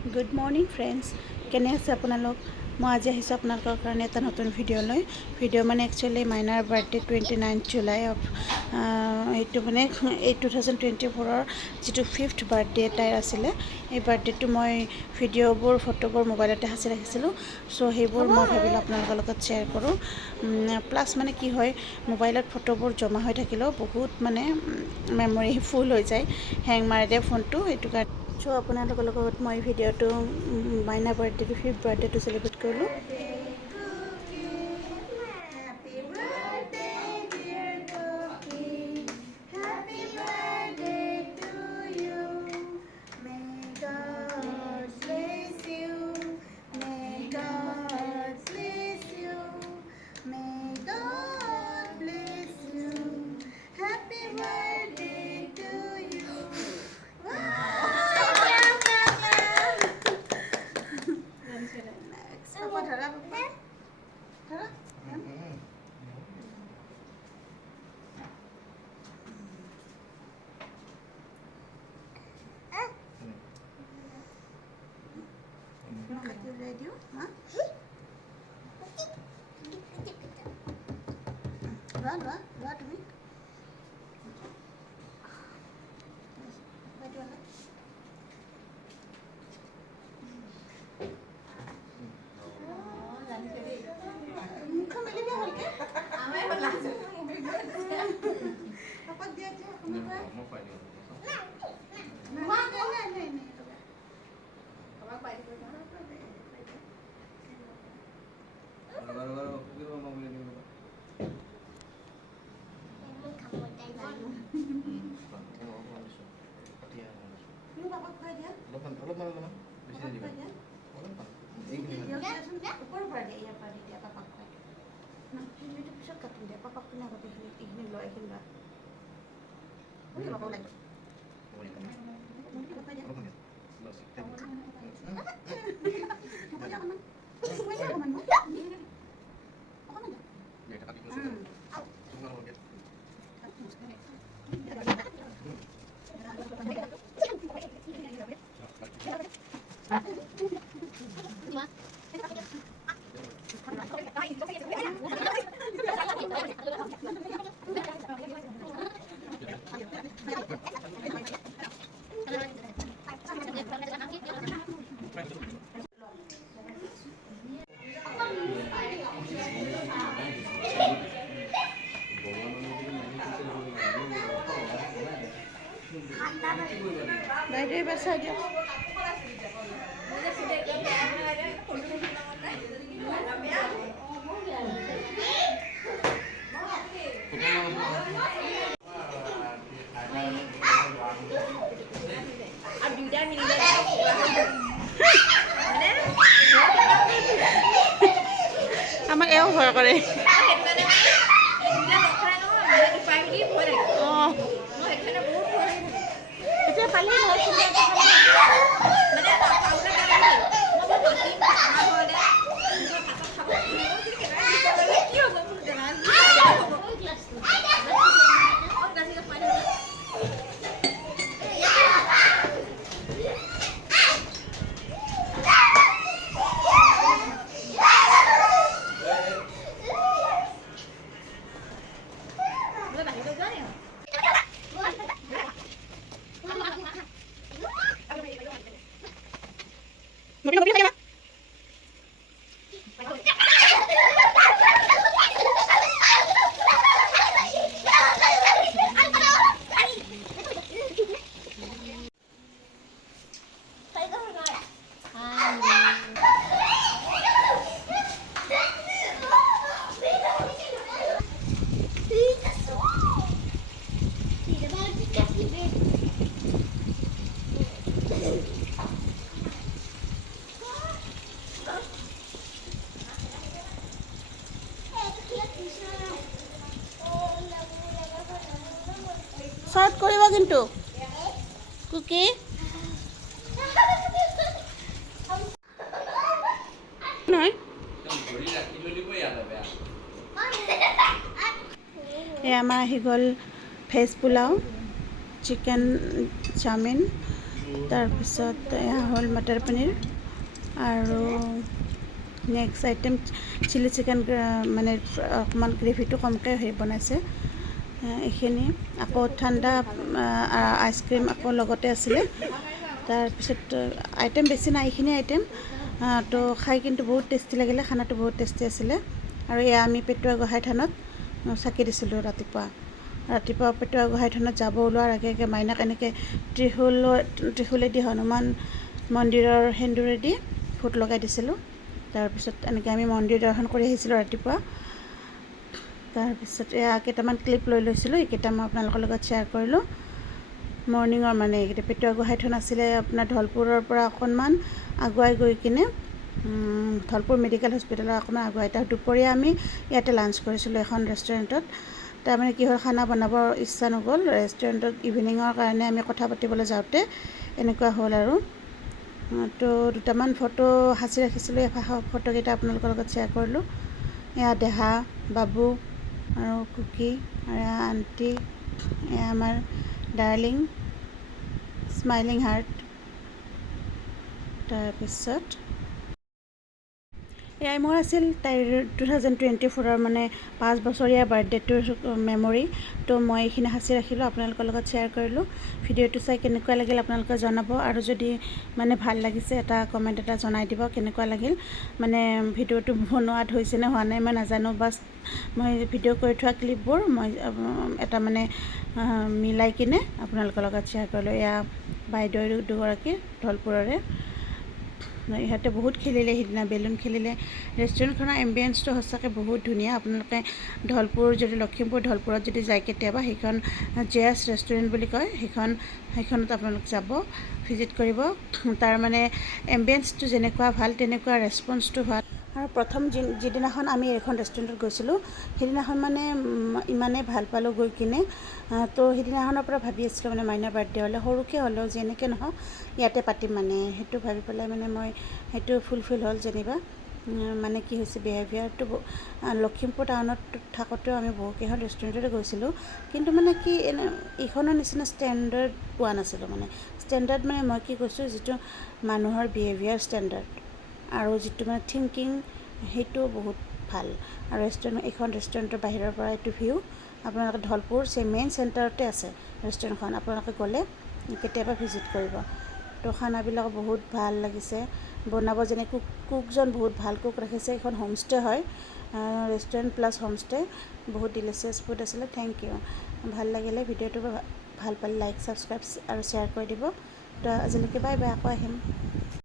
Good morning friends, কেনে আছে আপোনালোক? মই আজি আহিছোঁ আপোনালোকৰ কাৰণে এটা নতুন ভিডিঅ' লৈ। ভিডিঅ' মানে একচুৱেলি মাইনাৰ বাৰ্থডে 29 জুলাই অফ এইটো মানে এই 2024 যিটো 5th বাৰ্থডে তাইৰ আছিলে। এই বাৰ্থডেটো মই ভিডিঅ'বোৰ ফটোবোৰ মোবাইলতে সাঁচি ৰাখিছিলোঁ। চ' সেইবোৰ মই ভাবিলোঁ আপোনালোকৰ লগত শ্বেয়াৰ কৰোঁ। প্লাছ মানে কি হয়, মোবাইলত ফটোবোৰ জমা হৈ থাকিলেও বহুত মানে মেমৰি ফুল হৈ যায়, হেং মাৰি দিয়ে ফোনটো, সেইটো কাৰণে। চ' আপোনালোকৰ লগত মই ভিডিঅ'টো মাইনা বাৰ্থডেটো 5th বাৰ্থডেটো চেলিব্ৰেট কৰিলোঁ। লোৱা তুমি ওপৰৰ পৰা দিয়া, ইয়াৰ পৰা দি দিয়া পাপাক খুৱাই এইটো পিছত কাটিম দিয়া, পাপাক তুমি আগতে এইখিনি লয়, এইখিনি লোৱা পাপাক লাগিব। বাইদেউ এবাৰ চাই দিয়ক। আমাৰ এও ভয় কৰে। এতিয়া পালি শৰ্ট কৰিব কিন্তু কুকি নহয় আমাৰ আহি গ'ল ভেজ পোলাও, চিকেন চাওমিন তাৰপিছত এয়া হ'ল মটৰ পনীৰ আৰু নেক্সট আইটেম চিলি চিকেন, মানে অকণমান গ্ৰেভিটো কমকৈ বনাইছে। এইখিনি আকৌ ঠাণ্ডা আইচক্ৰীম আকৌ লগতে আছিলে। তাৰপিছত আইটেম বেছি নাই, এইখিনি আইটেম। তো খাই কিন্তু বহুত টেষ্টি লাগিলে, খানাটো বহুত টেষ্টি আছিলে। আৰু এয়া আমি পেটুৱা গোঁসাই থানত চাকি দিছিলোঁ ৰাতিপুৱা পেটুৱা গোঁসাই থানত যাব ওলোৱাৰ আগে আগে মাইনাক এনেকৈ ত্ৰিশূলেদি হনুমান মন্দিৰৰ সেন্দুৰেদি ফুট লগাই দিছিলোঁ। তাৰপিছত এনেকৈ আমি মন্দিৰ দৰ্শন কৰি আহিছিলোঁ ৰাতিপুৱা। তাৰপিছত এয়া কেইটামান ক্লিপ লৈ লৈছিলোঁ, এইকেইটা মই আপোনালোকৰ লগত শ্বেয়াৰ কৰিলোঁ। মৰ্ণিঙৰ মানে এইকেইটা পেটুৱা গোঁসাই থান আছিলে আপোনাৰ ধলপুৰৰ পৰা অকণমান আগুৱাই গৈ কিনে, ধলপুৰ মেডিকেল হস্পিটেলৰ অকণমান আগুৱাই। তাৰ দুপৰীয়া আমি ইয়াতে লাঞ্চ কৰিছিলোঁ এখন ৰেষ্টুৰেণ্টত। তাৰমানে কি হ'ল, খানা বনাবৰ ইচ্ছা নগ'ল ৰেষ্টুৰেণ্টত। ইভিনিঙৰ কাৰণে আমি কথা পাতিবলৈ যাওঁতে এনেকুৱা হ'ল আৰু। তো দুটামান ফটো সাঁচি ৰাখিছিলোঁ, এই ফটোকেইটা আপোনালোকৰ লগত শ্বেয়াৰ কৰিলোঁ। এয়া দেহা, বাবু আৰু কুকি, আৰু এয়া আণ্টি, এয়া আমাৰ ডাৰ্লিং স্মাইলিং হাৰ্ট। তাৰপিছত এয়াই মোৰ আছিল তাইৰ 2024 মানে 5 বছৰীয়া বাৰ্থডেটোৰ মেমৰি। তো মই এইখিনি সাঁচি ৰাখিলোঁ, আপোনালোকৰ লগত শ্বেয়াৰ কৰিলোঁ। ভিডিঅ'টো চাই কেনেকুৱা লাগিল আপোনালোকে জনাব, আৰু যদি মানে ভাল লাগিছে এটা কমেণ্ট এটা জনাই দিব কেনেকুৱা লাগিল। মানে ভিডিঅ'টো বনোৱাত হৈছে নে হোৱা নাই মই নাজানো, বাছ মই ভিডিঅ' কৰি থোৱা ক্লিপবোৰ মই এটা মানে মিলাই কিনে আপোনালোকৰ লগত শ্বেয়াৰ কৰিলোঁ। এয়া বাইদেউ দুগৰাকী ধলপুৰৰে, ইহঁতে বহুত খেলিলে সিদিনা, বেলুন খেলিলে। ৰেষ্টুৰেণ্টখনৰ এম্বিয়েঞ্চটো সঁচাকৈ বহুত ধুনীয়া। আপোনালোকে ধলপুৰ যদি লখিমপুৰ ধলপুৰত যদি যায় কেতিয়াবা, সেইখন জেয়াছ ৰেষ্টুৰেণ্ট বুলি কয়, সেইখনত আপোনালোক যাব, ভিজিট কৰিব। তাৰ মানে এম্বিয়েঞ্চটো যেনেকুৱা ভাল তেনেকুৱা ৰেচপন্সটো ভাল। আৰু প্ৰথম যিদিনাখন আমি এইখন ৰেষ্টুৰেণ্টত গৈছিলোঁ, সেইদিনাখন মানে ইমানেই ভাল পালোঁ গৈ কিনে। তো সেইদিনাখনৰ পৰা ভাবি আছিলোঁ মানে মাইনাৰ বাৰ্থডে হ'লে সৰুকৈ হ'লেও যেনেকৈ নহওক ইয়াতে পাতিম, মানে সেইটো ভাবি পেলাই মানে মই সেইটো ফুলফিল হ'ল যেনিবা। মানে কি হৈছে, বিহেভিয়াৰটো লখিমপুৰ টাউনত থাকোঁতেও আমি বহুকেইখন ৰেষ্টুৰেণ্টতে গৈছিলোঁ, কিন্তু মানে কি এইখনৰ নিচিনা ষ্টেণ্ডাৰ্ড পোৱা নাছিলোঁ। মানে ষ্টেণ্ডাৰ্ড মানে মই কি কৈছোঁ, যিটো মানুহৰ বিহেভিয়াৰ ষ্টেণ্ডাৰ্ড আৰু যিটো মানে থিংকিং, সেইটো বহুত ভাল। আৰু এইখন ৰেষ্টুৰেণ্টৰ বাহিৰৰ পৰা এইটো ভিউ, আপোনালোকে ধলপুৰ মেইন চেণ্টাৰতে আছে ৰেষ্টুৰেণ্টখন, আপোনালোকে গ'লে কেতিয়াবা ভিজিট কৰিব। তো খানাবিলাক বহুত ভাল লাগিছে, বনাব যেনে কুকজন বহুত ভাল কুক ৰাখিছে। এইখন হোমষ্টে হয়, ৰেষ্টুৰেণ্ট প্লাছ হোমষ্টে, বহুত ডিলিচিয়াছ ফুড আছিলে। Thank you. ভাল লাগিলে ভিডিঅ'টো, ভাল পালে লাইক, ছাবস্ক্ৰাইব আৰু শ্বেয়াৰ কৰি দিব। তো আজিলৈকে বাই বাই, আকৌ আহিম।